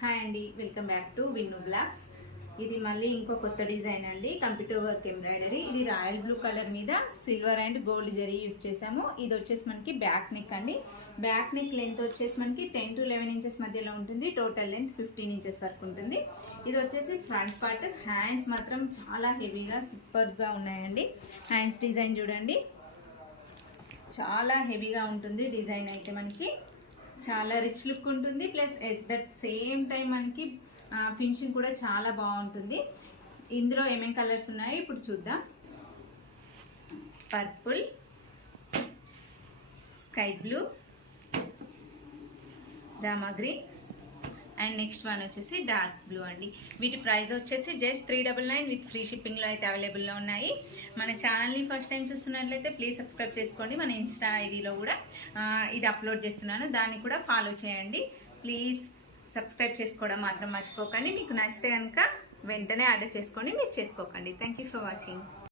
Hi అండి, welcome back to Vinnu blogs. ఇది మళ్ళీ ఇంకో కొత్త డిజైన్ అండి, కంప్యూటర్ వర్క్ ఎంబ్రాయిడరీ. ఇది రాయల్ బ్లూ కలర్ మీద silver and gold zari use చేసాము. ఇది వచ్చేసి మనకి బ్యాక్ నెక్ అండి. బ్యాక్ నెక్ లెంత్ వచ్చేసి మనకి 10 to 11 ఇంచెస్ మధ్యలో ఉంటుంది. టోటల్ లెంత్ 15 ఇంచెస్ వరకు ఉంటుంది. ఇది వచ్చేసి ఫ్రంట్ పార్ట్. హ్యాండ్స్ మాత్రం చాలా హెవీగా సూపర్గా ఉన్నాయండి. హ్యాండ్స్ డిజైన్ చూడండి, చాలా హెవీగా ఉంటుంది. డిజైన్ అయితే మనకి చాలా రిచ్ లుక్ ఉంటుంది. Plus at that same time మనకి ఫినిషింగ్ కూడా చాలా బాగుంటుంది. ఇందులో ఏమేం కలర్స్ ఉన్నాయో ఇప్పుడు చూద్దాం. Purple, sky blue, Rama green and next one వచ్చేసి డార్క్ బ్లూ అండి. వీటి ప్రైస్ వచ్చేసి జస్ట్ 399 విత్ ఫ్రీ షిప్పింగ్లో అయితే అవైలబుల్లో ఉన్నాయి. మన ఛానల్ని ఫస్ట్ టైం చూస్తున్నట్లయితే ప్లీజ్ సబ్స్క్రైబ్ చేసుకోండి. మన ఇన్స్టా ఐడిలో కూడా ఇది అప్లోడ్ చేస్తున్నాను, దాన్ని కూడా ఫాలో చేయండి. ప్లీజ్ సబ్స్క్రైబ్ చేసుకోవడం మాత్రం మర్చిపోకండి. మీకు నచ్చితే కనుక వెంటనే ఆర్డర్ చేసుకోండి, మిస్ చేసుకోకండి. Thank you for watching.